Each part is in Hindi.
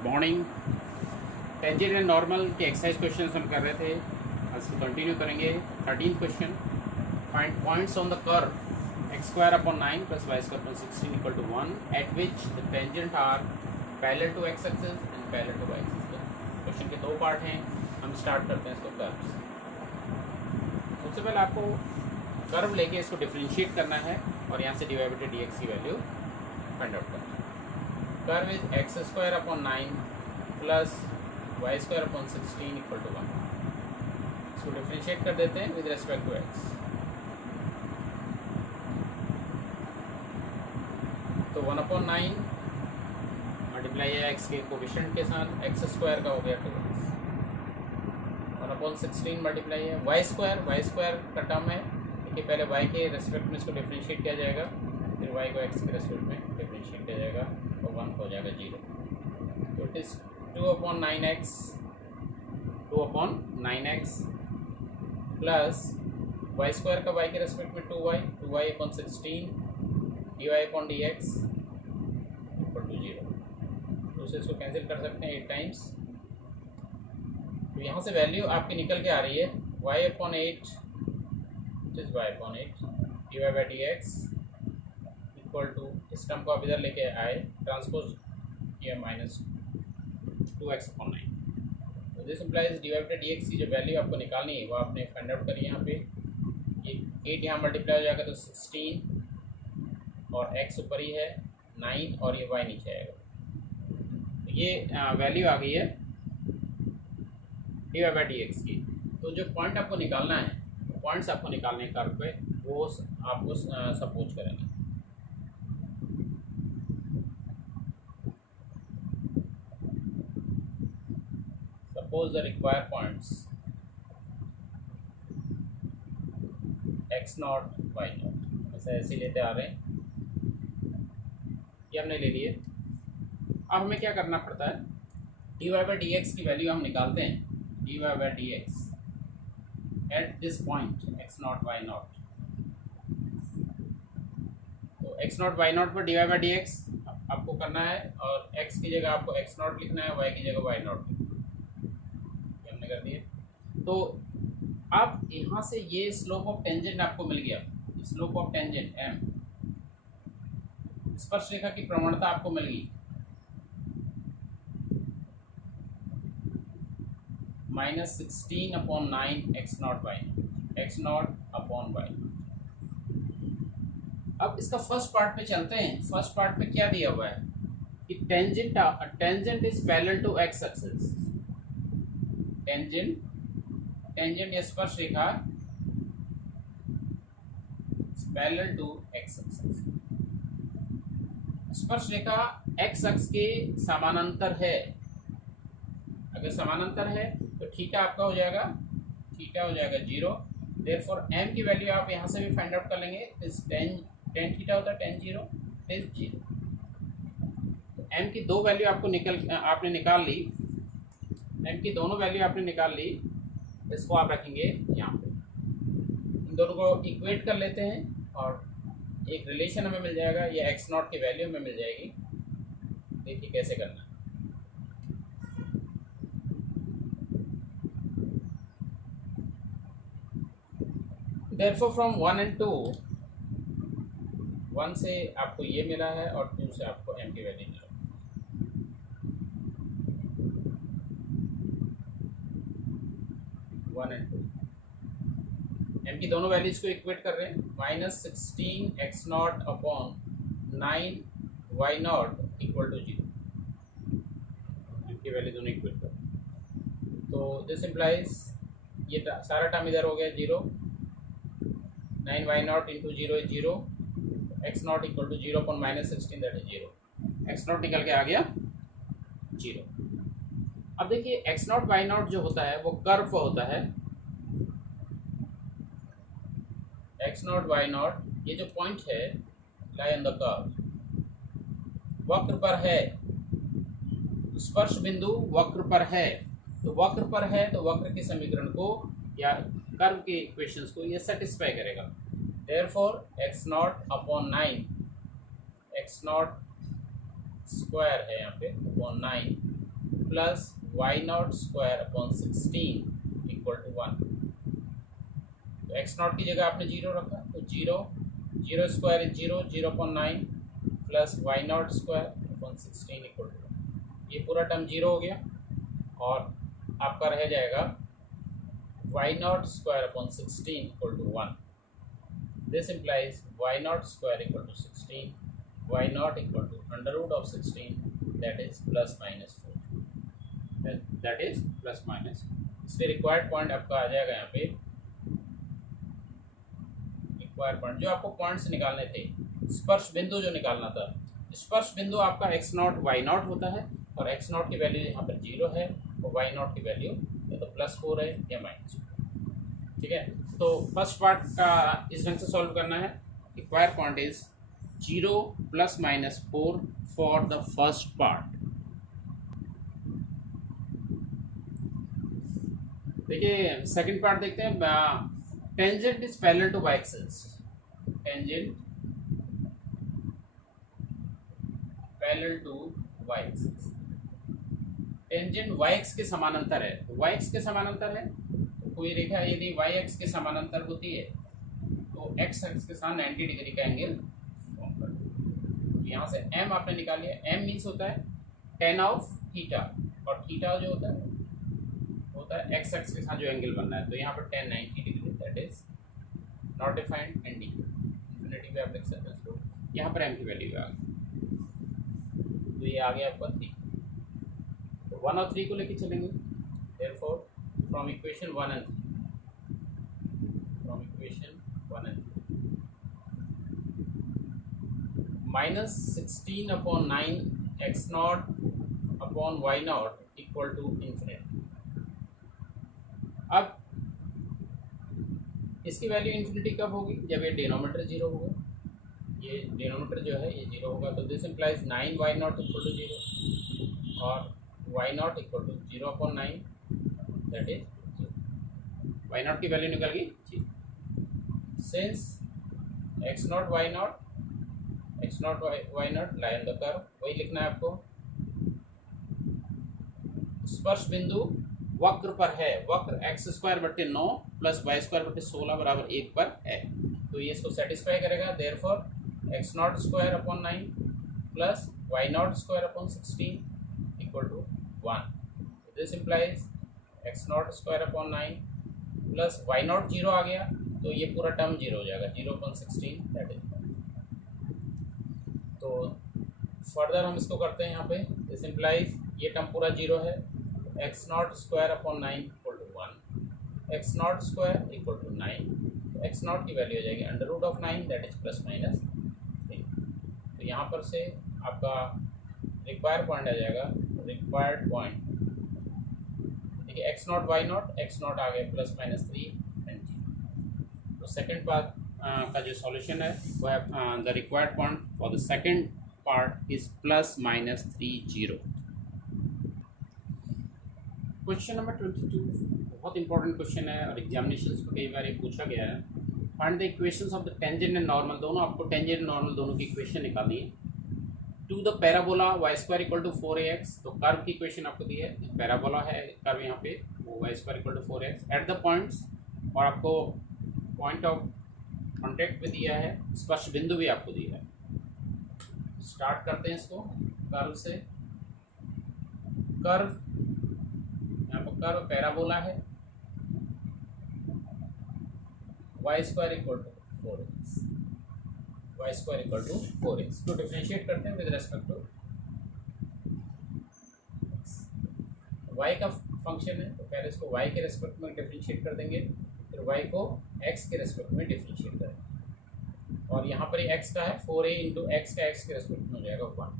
Good morning. Tangent and normal के एक्सरसाइज क्वेश्चन हम कर रहे थे, आज हम कंटिन्यू करेंगे। 13th question, find points on the curve x square upon 9 plus y square upon 16 equal to 1 at which the tangent are parallel to x axis and parallel to y axis. Question के दो पार्ट हैं, हम स्टार्ट करते हैं इसको कर्व से। सबसे पहले आपको कर्व लेके इसको डिफरेंशिएट करना है और यहाँ से dy बाई dx की वैल्यू फाइंड आउट करना है। Curve is x square upon 9 plus y square upon 16 equal to 1। इसको डिफरेंशिएट कर देते हैं विद रेस्पेक्ट टू एक्स। तो 1 अपॉन 9 मल्टीप्लाई है एक्स के कोफिशिएंट के साथ, एक्स स्क्वायर का हो गया 2x। 1 अपॉन 16 मल्टीप्लाई है वाई स्क्वायर का टर्म है, देखिए पहले y के रेस्पेक्ट में इसको डिफरेंशिएट किया जाएगा, फिर y को x के रेस्पेक्ट में डिफरेंशिएट किया जाएगा और 1 हो जाएगा 0। तो इट इज़ 2 अपॉन 9x प्लस वाई स्क्वायर का y के रेस्पेक्ट में 2y अपॉन 16 dy अपॉन dx इक्वल टू 0। तो उसे इसको कैंसिल कर सकते हैं 8 टाइम्स। तो यहाँ से वैल्यू आपकी निकल के आ रही है y अपॉन 8 इज y अपॉन 8 dy बाई dx इक्वल टू, इस टर्म को आप इधर लेके आए, ट्रांसपोज किया माइनस 2x अपॉन 9। तो दिस इम्प्लाइज dy बाई dx की जो वैल्यू आपको निकालनी है वो आपने फाइंड आउट करी। यहाँ पे ये 8 यहाँ मल्टीप्लाई हो जाएगा तो 16 और x ऊपर ही है 9 और ये y नीचे आएगा। तो ये वैल्यू आ गई है dy बाई dx की। तो जो पॉइंट आपको निकालना है, पॉइंट्स आपको निकालने कर्व पे, वो आपको सपोज करेंगे। Suppose the required points x not y not, ऐसे लेते आ रहे हैं, ये हमने ले लिए। अब हमें क्या करना पड़ता है, dy बाई dx की वैल्यू हम निकालते हैं। dy बाई dx at this point x not y not. तो x नॉट y नॉट पर dy बाई dx आपको करना है और x की जगह आपको x नॉट लिखना है, y की जगह y नॉट लिखना है। ये हमने कर दिए। तो अब यहाँ से ये स्लोप ऑफ टेंजेंट आपको मिल गया, स्लोप ऑफ टेंजेंट m, स्पर्शरेखा की प्रवणता आपको मिल गई -16 upon 9 x not y not, x not upon y। अब इसका फर्स्ट पार्ट पे चलते हैं। फर्स्ट पार्ट पे क्या दिया हुआ है कि tangent is parallel to x axis. Tangent या स्पर्शरेखा पैरेलल टू x एक्सिस। स्पर्शरेखा x अक्ष के समानांतर है। अगर समानांतर है तो थीटा आपका हो जाएगा 0। देयरफॉर m की वैल्यू आप यहाँ से भी फाइंड आउट कर लेंगे। इस tan थीटा होता है tan 0 इज 0। तो m की दो वैल्यू आपने निकाल ली, m की दोनों वैल्यू आपने निकाल ली। इसको आप रखेंगे यहाँ पे, इन दोनों को इक्वेट कर लेते हैं और एक रिलेशन हमें मिल जाएगा, ये x नॉट की वैल्यू हमें मिल जाएगी। देखिए कैसे करना है। Therefore from 1 and 2, 1 से आपको ये मिला है और 2 से आपको m की वैल्यू मिला। वन एंड 2 m की दोनों वैल्यूज को इक्वेट कर रहे हैं। -16 x not upon 9 y not equal to 0। m की वैल्यू दोनों इक्वेट कर, तो दिस इम्प्लाइज ये सारा टर्म इधर हो गया 0। 9 y not into 0 is 0, x not equal to 0 upon -16 that is 0। x not निकल के आ गया 0। अब देखिए x नॉट y नॉट जो होता है वो कर्व होता है। x नॉट y नॉट, ये जो पॉइंट है लाई ऑन द कर्व, वक्र पर है, स्पर्श बिंदु वक्र पर है। तो वक्र पर है तो वक्र के समीकरण को या कर्व के इक्वेशंस को ये सेटिस्फाई करेगा। Therefore x not upon 9, x not square है यहाँ पे upon 9 plus y not square upon 16 equal to 1। तो एक्स नॉट की जगह आपने 0 रखा, तो 0 square is 0, 0.9 plus y not square upon 16 equal to 1। ये पूरा टर्म 0 हो गया और आपका रह जाएगा y not square upon 16 equal to 1। This implies y not square equal to 16, y not equal to under root of 16, that is plus minus 4, that is plus minus. इसलिए रिक्वायर्ड पॉइंट आपका आ जाएगा यहाँ पे, रिक्वायर्ड पॉइंट जो आपको पॉइंट्स निकालने थे, स्पर्श बिंदु जो निकालना था, स्पर्श बिंदु आपका एक्स नॉट वाई नॉट होता है और एक्स नॉट की वैल्यू यहाँ पर 0 है और वाई नॉट की वैल्यू या तो +4 है या -4। ठीक है, तो फर्स्ट पार्ट का इस ढंग से सॉल्व करना है। Required point is 0 ± 4 for the first part. देखिए सेकंड पार्ट देखते हैं। Tangent is parallel to y axis, tangent parallel to y axis, tangent y x के समानांतर है। तो वाई एक्स के समानांतर है तो कोई रेखा यदि वाई एक्स के समानांतर होती है तो एक्स एक्स के साथ 90 डिग्री का एंगल फॉर्म कर दो। यहाँ से m आपने निकाल लिया, m मीन्स होता है tan ऑफ थीटा और थीटा जो होता है एक्स एक्स के साथ जो एंगल बनना है, तो यहाँ पर tan 90 degree, that is not defined and infinity पे आप देख सकते हैं इसको। यहाँ पर m की वैल्यू आ गई, तो ये आ गया आपका 3। तो 1 और 3 को लेके चलेंगे। Therefore from equation 1 and 3, from equation 1 and 3, -16/9 x0/y0 equal to infinity. अब इसकी वैल्यू इन्फिनिटी कब होगी? जब ये डिनोमीटर 0 होगा, ये डिनोमीटर जो है ये 0 होगा। तो this implies 9y0 equal to 0 और y0 equal to 0/9, that is 0। y0 की वैल्यू निकल गई 0। Since x0 y0 lie on the curve, वही लिखना है आपको। स्पर्श बिंदु वक्र पर है, वक्र x²/9 + y²/16 = 1 पर है, तो ये इसको सेटिस्फाई करेगा। Therefore x0² + y0² 16 = 1। This implies x0² 9 + y0 0 आ गया, तो ये पूरा टर्म 0 हो जाएगा, 0/16, दैट इज। तो फर्दर हम इसको करते हैं यहाँ पे। दिस इम्प्लाइज ये टर्म पूरा 0 है, x0² 9 = 1, x0² = 9, तो x0 की वैल्यू हो जाएगी √9, दैट इज ±3। तो यहाँ पर से आपका रिक्वायर्ड पॉइंट आ जाएगा, रिक्वायर्ड पॉइंट देखिए x0 y0, x0 आ गया ±3 एंड 0। तो सेकेंड पार्ट का जो सॉल्यूशन है वो है the required point for the second part is +-3 0। Question number 22 बहुत इंपॉर्टेंट क्वेश्चन है और एग्जामिनेशंस में कई बार ये पूछा गया है। Find the equations of the tangent and normal, दोनों आपको टेंजेंट एंड नॉर्मल दोनों की इक्वेशन निकालनी है। To the parabola y² = 4ax, तो कर्व की इक्वेशन आपको दी है, पैराबोला है कर्व यहाँ पे, वो y² = 4ax at the points, और आपको पॉइंट ऑफ कॉन्टेक्ट भी दिया है, स्पर्श बिंदु भी आपको दिया है। स्टार्ट करते हैं इसको कर्व से। कर्व यहाँ पर कर्व पैराबोला है, y² = 4x, y² = 4x को डिफरेंशिएट करते हैं विद रेस्पेक्ट टू y का फंक्शन है, तो पहले इसको y के रेस्पेक्ट में डिफरेंशिएट कर देंगे, फिर y को x के रेस्पेक्ट में डिफरेंशिएट करेंगे। और यहाँ पर ये x का है, 4a × x का x के रेस्पेक्ट में हो जाएगा 1।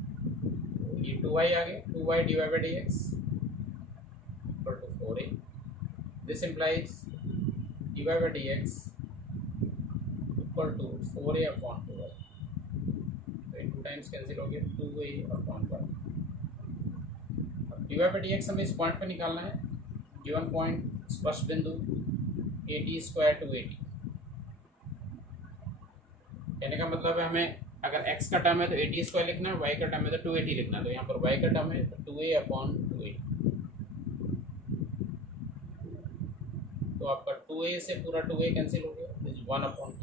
ये 2y आ गए, 2y /dx = 4a। This implies dy/dx = 4a/2y, तो 2 टाइम्स कैंसिल हो गया, 2a/1। अब dy/dx हमें इस पॉइंट पे निकालना है। गिवन पॉइंट स्पर्श बिंदु AT² to AT, कहने का मतलब है हमें अगर x का टर्म है तो AT² लिखना है, y का टर्म है तो 2AT लिखना है। तो यहाँ पर y का टर्म है तो 2a/2a, तो आपका 2a से पूरा 2a कैंसिल हो गया, इज 1/t।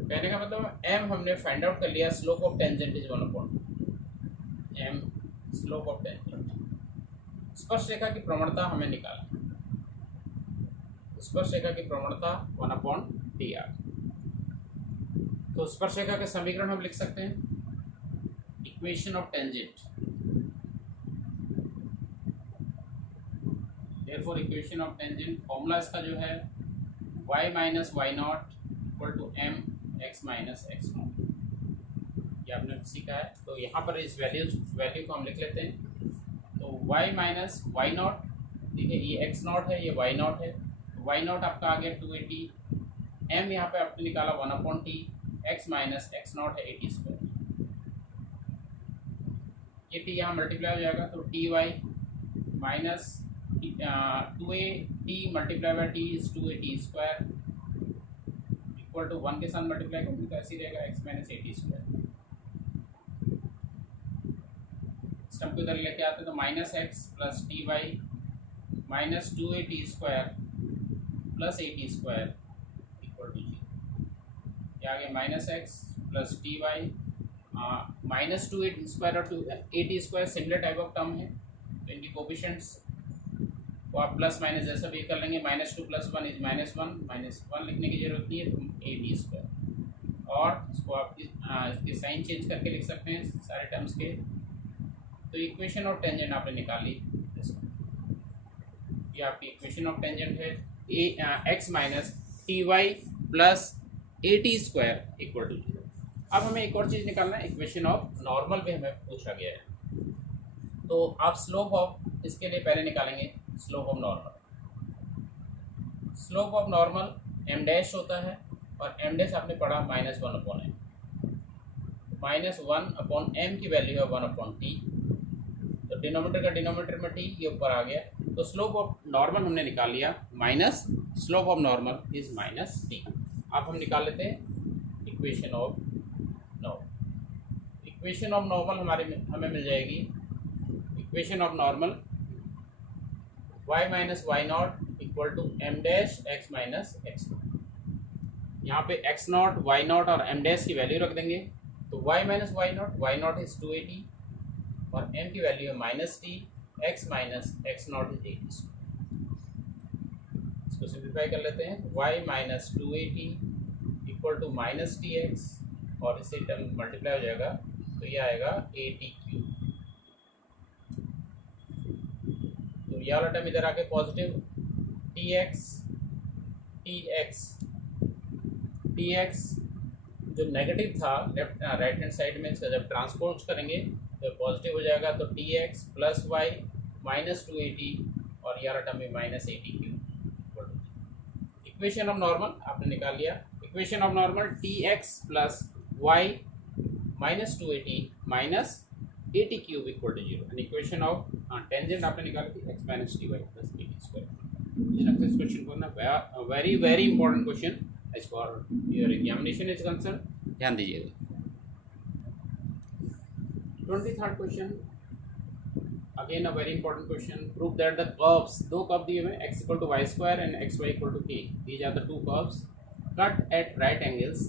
कहने का मतलब m हमने फाइंड आउट कर लिया, slope of tangent is 1/t। m slope of tangent. स्पर्श रेखा की प्रवणता हमें निकालना, स्पर्श रेखा की प्रवणता 1/t आ। तो स्पर्श रेखा का समीकरण हम लिख सकते हैं, equation of tangent, therefore equation of tangent formula इसका जो है y minus y not equal to m x minus x not, ये आपने सीखा है। तो यहाँ पर इस वैल्यू को हम लिख लेते हैं। तो y माइनस वाई नॉट, देखिए ये x नॉट है, ये y नॉट है, y नॉट आपका आ गया 280, m यहाँ पे आपने निकाला 1/t, x minus x not है 80², ये t यहाँ मल्टीप्लाई हो जाएगा, तो t y minus 2a t multiply by t is 2a t² equal to 1 के साथ मल्टीप्लाई करेंगे तो ऐसे ही रहेगा x माइनस 80²। सिस्टम को इधर लेके आते हैं तो minus x plus t y minus 2a t² plus 80² equal to 0। ये आ गया minus x plus t y minus 2a² और 80² सिमिलर टाइप ऑफ टर्म है, तो इनकी कोफिशिएंट्स को आप प्लस माइनस जैसा भी कर लेंगे। -2 + 1 इज -1, -1 लिखने की जरूरत नहीं है, तो 80²। और इसको आप इसके साइन चेंज करके लिख सकते हैं सारे टर्म्स के। तो इक्वेशन ऑफ टेंजेंट आपने निकाली, ये आपकी इक्वेशन ऑफ टेंजेंट है x minus t y plus 80² equal to 0। अब हमें एक और चीज़ निकालना है, इक्वेशन ऑफ नॉर्मल भी हमें पूछा गया है। तो आप स्लोप ऑफ इसके लिए पहले निकालेंगे slope of normal. Slope of normal m dash होता है और m डैश आपने पढ़ा -1/m, -1/m की वैल्यू है 1/t, तो डिनोमिनेटर का डिनोमिनेटर में t, ये ऊपर आ गया। तो स्लोप ऑफ नॉर्मल हमने निकाल लिया, minus slope of normal is -t। अब हम निकाल लेते हैं equation of normal. Equation of normal हमें मिल जाएगी, equation of normal y minus y not equal to m dash x minus x not. यहाँ पे x नॉट, y नॉट और m डैश की वैल्यू रख देंगे, तो y minus y not is 280 और m की वैल्यू है -t, x minus x not is 80²। इसको सिंप्लीफाई कर लेते हैं, y minus 280 equal to -tx और इससे टर्म मल्टीप्लाई हो जाएगा, तो ये आएगा 80³। तो यह वाला टर्म इधर आके पॉजिटिव, tx जो नेगेटिव था राइट हैंड साइड में, इसका जब ट्रांसपोज करेंगे तो पॉजिटिव हो जाएगा, तो tx प्लस वाई माइनस 280 और यह वाला टर्म में -80³। इक्वेशन ऑफ नॉर्मल आपने निकाल लिया, equation of normal tx plus y minus 280 minus 80³ equal to 0। And equation of tangent आपने निकाल दी x minus t y plus 80²। इस ढंग से इस क्वेश्चन को ना very very important question as for your examination is concern, ध्यान दीजिएगा। 23rd question, again a very important question. Prove that the curves, दो कर्व दिए हुए x equal to y² and xy equal to k, these are the two curves cut at right angles.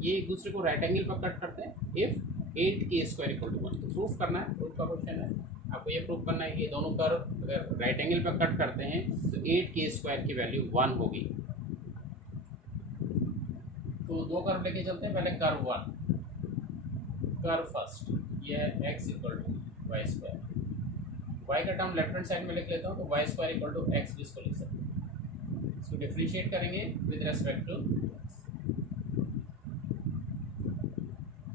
ये एक दूसरे को राइट एंगल पर कट करते हैं इफ 8k² इक्वल टू 1। तो प्रूफ करना है, प्रूफ का क्वेश्चन है, आपको ये प्रूफ करना है कि ये दोनों कर्व अगर राइट एंगल पर कट करते हैं तो 8k² की वैल्यू 1 होगी। तो दो कर्व लेके चलते हैं, पहले कर्व 1, कर्व फर्स्ट, ये है x equal to y²। y का टर्म लेफ्ट हैंड साइड में लिख लेता हूँ, तो y² इक्वल टू x भी इसको लिख सकते हैं। इसको डिफ्रेंशिएट करेंगे विद रेस्पेक्ट टू,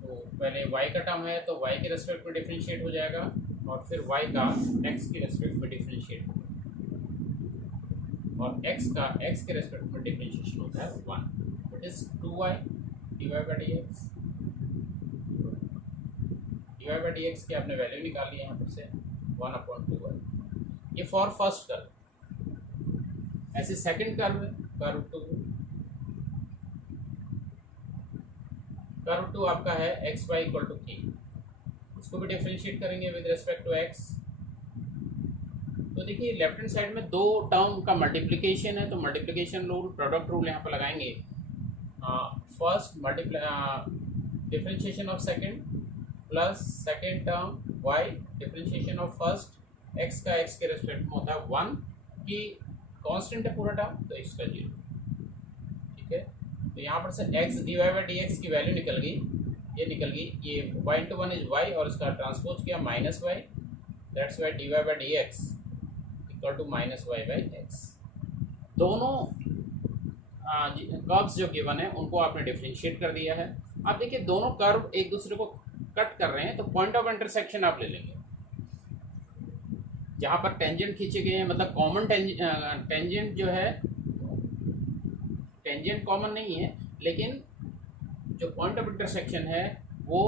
तो पहले y का टर्म है तो y के रेस्पेक्ट में डिफ्रेंशिएट हो जाएगा और फिर y का x के रेस्पेक्ट में डिफ्रेंशिएट होगा और x का x के रेस्पेक्ट में डिफ्रेंशिएशन होता है 1, it is 2y dy by dx की आपने वैल्यू निकाल ली है यहाँ पर से 1/2y। ये फॉर फर्स्ट कर्व। ऐसे सेकंड कर्व 2 आपका है xy इक्वल टू k, इसको भी डिफरेंशिएट करेंगे विद रेस्पेक्ट टू x, तो देखिए लेफ्ट हैंड साइड में दो टर्म का मल्टीप्लिकेशन है, तो मल्टीप्लिकेशन रूल, प्रोडक्ट रूल यहाँ पर लगाएंगे। First differentiation of second plus second term y differentiation of first x का एक्स के रेस्पेक्ट में होता है 1 की कांस्टेंट है पूरा टर्म, तो एक्स का 0। ठीक है, तो यहाँ पर से x d y by d x की वैल्यू निकल गई, ये निकल गई, ये y इंटू 1 इज y और इसका ट्रांसपोज किया minus y, that's y d y by d x equal to minus y by x. दोनों कर्व्स जो गिवन है उनको आपने डिफरेंशिएट कर दिया है। अब देखिए दोनों कर्व एक दूसरे को कट कर रहे हैं, तो पॉइंट ऑफ इंटरसेक्शन आप ले लेंगे जहाँ पर टेंजेंट खींचे गए हैं, मतलब कॉमन टेंजेंट जो है, टेंजेंट कॉमन नहीं है लेकिन जो पॉइंट ऑफ इंटरसेक्शन है वो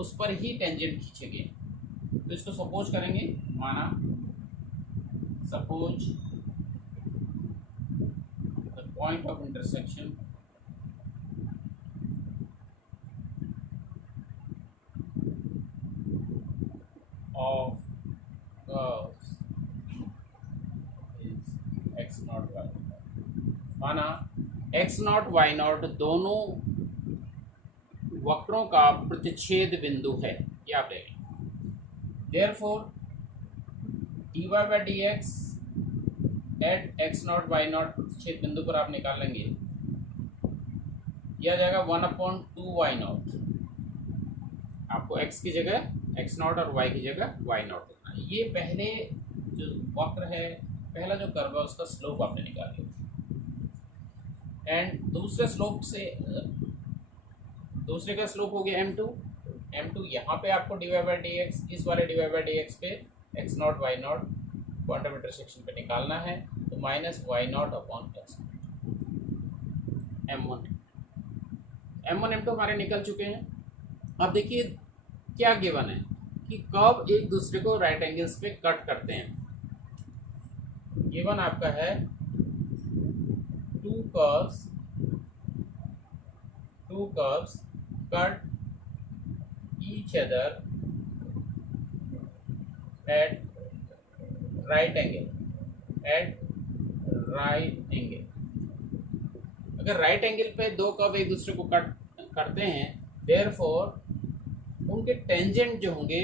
उस पर ही टेंजेंट खींचे गए। तो इसको सपोज करेंगे, माना suppose the point of intersection of curves is x not y. माना एक्स नॉट वाई नॉट दोनों वक्रों का प्रतिच्छेद बिंदु है, ये आप ले लेंगे। Therefore d y by d x at x not y not प्रतिच्छेद बिंदु पर आप निकाल लेंगे, यह आ जाएगा 1/2 वाई नॉट। आपको x की जगह x नॉट और y की जगह y नॉट देना है। ये पहले जो वक्र है, पहला जो कर्व है उसका स्लोप आपने निकाल लिया, एंड दूसरे स्लोप से दूसरे का स्लोप हो गया m2 यहाँ पे आपको d y by d x, इस वाले d y by d x पे x not y not point of intersection पे निकालना है, तो minus y not upon x m1 m2 हमारे निकल चुके हैं। अब देखिए क्या गिवन है कि कर्व एक दूसरे को राइट एंगल्स पे कट करते हैं। गिवन आपका है to curves cut each other at right angle, अगर राइट एंगल पे दो कर्व एक दूसरे को कट करते हैं, देयरफॉर उनके टेंजेंट जो होंगे,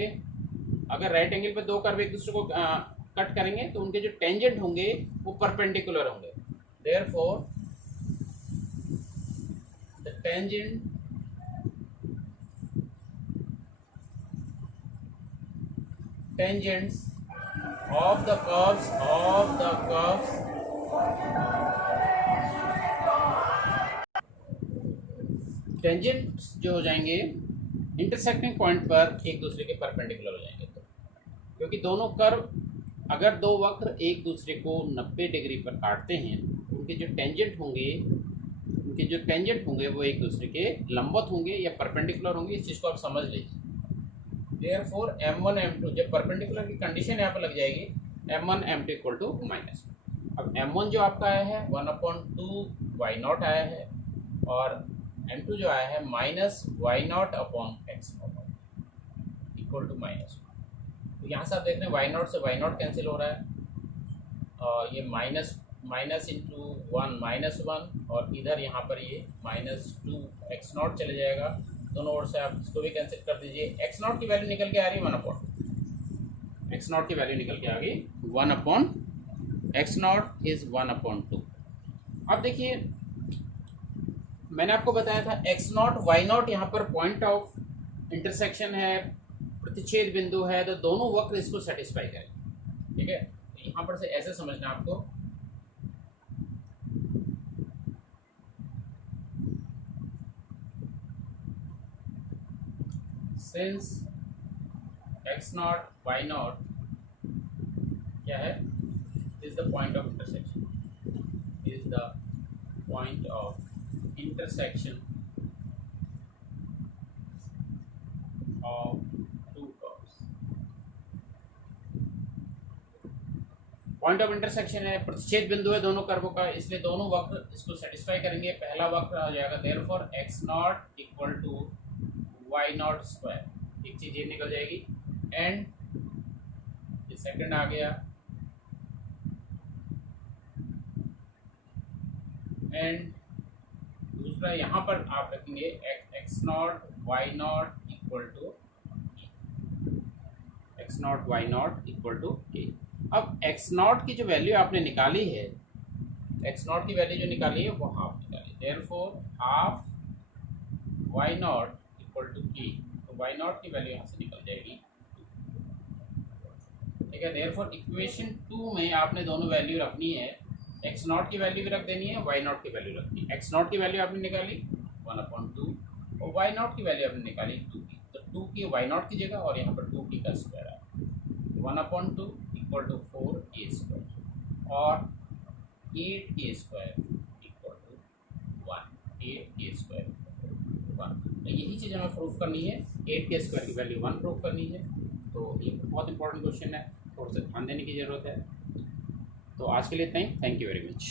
अगर राइट एंगल पे दो कर्व एक दूसरे को कट करेंगे तो उनके जो टेंजेंट होंगे वो परपेंडिकुलर होंगे। Therefore the tangents of the curves tangents जो हो जाएंगे इंटरसेक्टिंग पॉइंट पर एक दूसरे के परपेंडिकुलर हो जाएंगे। तो क्योंकि दोनों कर्व, अगर दो वक्र एक दूसरे को 90 डिग्री पर काटते हैं, उनके जो टेंजेंट होंगे वो एक दूसरे के लंबवत होंगे या परपेंडिकुलर होंगे। इस चीज़ को आप समझ लीजिए। देयरफॉर m1 m2, जब परपेंडिकुलर की कंडीशन यहाँ पर लग जाएगी, m1 m2 equal to minus. अब m1 जो आपका आया है 1/2 वाई नॉट आया है, और m2 जो आया है minus y not upon x not equal to minus. तो यहाँ से आप देख रहे हैं वाई नॉट से वाई नॉट कैंसिल हो रहा है, और ये माइनस इंटू 1 -1, और इधर यहाँ पर ये -2 एक्स नॉट चले जाएगा। दोनों ओर से आप इसको भी कैंसिल कर दीजिए। एक्स नॉट की वैल्यू निकल के आ रही है 1/2। एक्स नॉट की वैल्यू निकल के आ गई 1/, एक्स नॉट इज 1/2। अब देखिए मैंने आपको बताया था एक्स नॉट वाई नॉट यहाँ पर पॉइंट ऑफ इंटरसेक्शन है, प्रतिच्छेद बिंदु है, तो दोनों वक्र इसको सेटिस्फाई करें। ठीक है, तो यहाँ पर से ऐसे समझना आपको, since x not y not क्या है, is the point of intersection, of two curves. Point of intersection है, प्रतिच्छेद बिंदु है दोनों कर्वों का, इसलिए दोनों वक्र इसको सेटिस्फाई करेंगे। पहला वक्र आ जाएगा therefore x not equal to y not square, एक चीज़ ये निकल जाएगी, एंड ये सेकंड आ गया एंड दूसरा यहाँ पर आप रखेंगे x not y not equal to x not y not equal to a. अब एक्स नॉट की जो वैल्यू आपने निकाली है, एक्स नॉट की वैल्यू जो निकाली है वो हाफ निकाली, therefore half y not equal to k. तो वाई नॉट की वैल्यू यहाँ से निकल जाएगी, ठीक है। देयरफॉर इक्वेशन 2 में आपने दोनों वैल्यू रखनी है, एक्स नॉट की वैल्यू भी रख देनी है, वाई नॉट की वैल्यू रखनी है। एक्स नॉट की वैल्यू आपने निकाली 1/2 और वाई नॉट की वैल्यू आपने निकाली 2 की, तो 2 की वाई नॉट की जगह और यहाँ पर 2 की का स्क्वायर है, 1/2 इक्वल टू 4a स्क्वायर और 8a square equal to 1, 8a square 1। तो यही चीज़ हमें प्रूफ करनी है, 8 के स्क्वायर की वैल्यू 1 प्रूफ करनी है। तो ये बहुत इंपॉर्टेंट क्वेश्चन है, थोड़ा सा ध्यान देने की ज़रूरत है। तो आज के लिए इतना ही, थैंक यू वेरी मच।